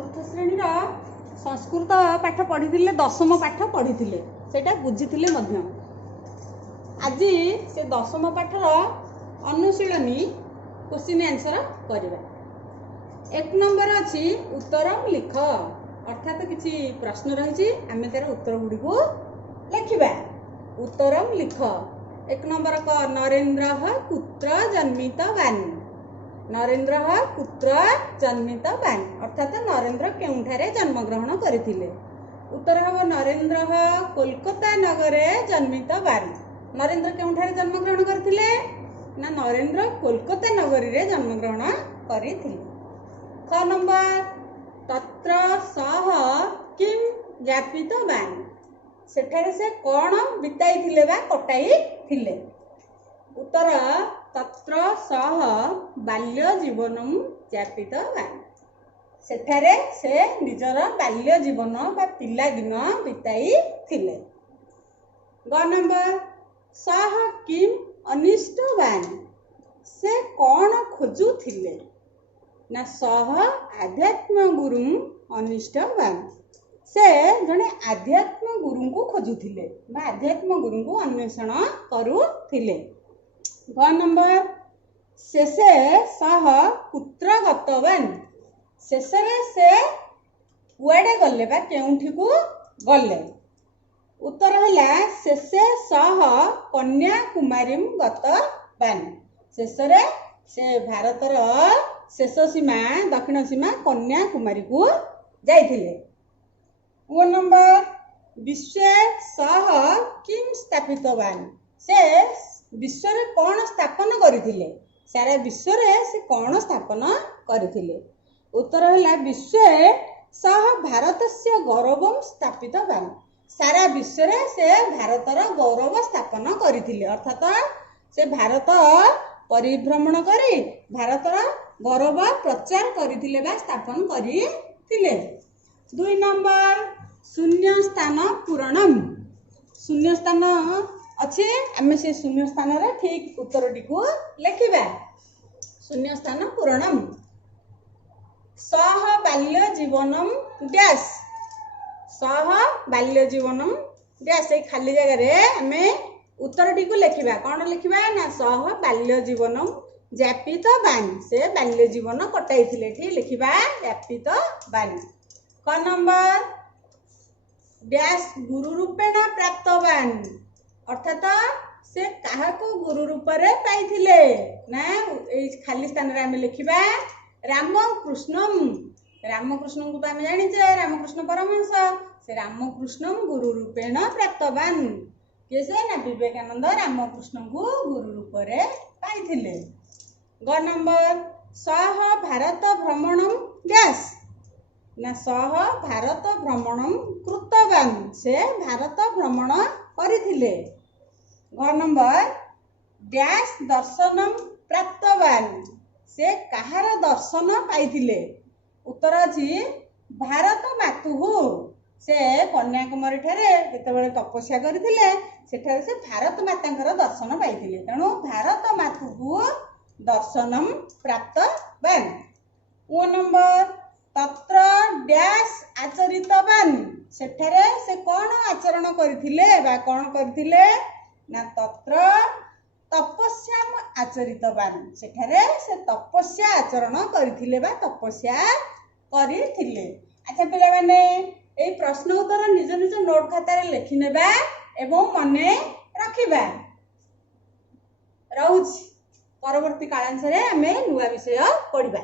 चतुर्थ श्रेणी संस्कृत पाठ पढ़ी दशम पाठ पढ़ी से बुझी आज से दशम पाठर अनुशीलनी क्वेश्चन आंसर करवा। एक नंबर अच्छी उत्तर लिख अर्थात किसी प्रश्न रही आम तार उत्तर गुड़ी लिखा। उत्तर लिख। एक नंबर क नरेन्द्र कुत्र जन्मितवान्। नरेन्द्र कुत्र जन्मितवान् अर्थात नरेन्द्र केउठारे जन्मग्रहण करथिले। उत्तर हम नरेन्द्र कोलकाता नगरे जन्मितवान्। नरेन्द्र केउठारे जन्मग्रहण करथिले ना नरेन्द्र कोलकाता नगरी रे जन्मग्रहण करथिले। ख नंबर तत्र सह किम ज्ञापितवान् सेठारे से कौन बिताई थिले बा कटाई थिले। उत्तर तत्र सह बाल्य जीवनम ज्ञापितवान् सेठारे से निजर बाल्य जीवन बा पिला दिन बिताई थिले। ग नंबर सह किम अनिष्टवान् से कौन खोजु थिले ना सह आध्यात्म गुरु अनिष्टवान् से जने आध्यात्म गुरु को खोजुथिले बा आध्यात्म गुरु को अन्वेषण करुथिले। ग नंबर शेषे सह कुत्र गतवान् शेषरे से कुआडे गले बा केउठी को गले। उत्तर हला शेषे सह कन्याकुमारी गतवान् शेषरे से भारतर शेष सीमा दक्षिण सीमा कन्याकुमारी को जाइथिले। वो नंबर विश्व सह किम स्थापितवान् से विश्व रे कौन स्थापन करथिले सारा विश्व रे से कौन स्थापन करथिले। उत्तर हला विश्व सह भारतस्य गौरवम स्थापितवान् सारा विश्व रे से भारतर गौरव स्थापन करथिले अर्थात से भारत परिभ्रमण करी भारतर गौरव प्रचार करथिले बा स्थापन करथिले। 2 नंबर शून्य स्थान पूरणम शून्य स्थान अच्छे आम से शून्य स्थान रे ठीक उत्तरटी को लिखा। शून्य स्थान पूरणम सह बाल्य जीवनम डैश सह बाल्य जीवनम डैश ए खाली जगह रे आम उत्तरटी को लिखा। कौन लिखा ना सह बाल्य जीवनम ज्ञापितवान् से बाल्य जीवन कटाई ठीक लिखा ज्ञापितवान्। क नंबर डैश गुरु रूपेण प्राप्तवान् अर्थात से काहाको गुरु रूप रे पाइथिले ना ए खाली स्थान रे हम लिखिबा रामकृष्णम। रामकृष्ण को आम जानी रामकृष्ण परमहंस से रामकृष्णम गुरु रूपेण प्राप्तवान् कैसे ना विवेकानंद रामकृष्ण को गुरु रूप रे पाइथिले। ग नंबर सह भारत भ्रमणम डैश ना सह भारत भ्रमणम कृतवान् से भारत भ्रमण करथिले। ग नंबर डैश दर्शनम प्राप्तवान् से कहार दर्शन पाइथिले। उत्तर अछि भारत मातुहु से कन्याकुमारी ठारे जेतेबेले तपस्या करथिले सेठारे से भारत मातांकर दर्शन पाइथिले तेणु भारत मातुहु दर्शनम प्राप्तवान्। ओ नंबर तत्र डैश आचरितवान् सेठारे से कौन आचरण करथिले बा कौन करथिले ना तत्र तपस्या आचरितवान् सेठारे से तपस्या आचरण करथिले बा तपस्या करथिले। अच्छा पिला माने ए प्रश्न उत्तर निज निज नोट खाता रे लिखि नेबा एवं मने रखिबा। रहउछि परवर्ती कालांश रे हमें नुवा विषय पढ़िबा।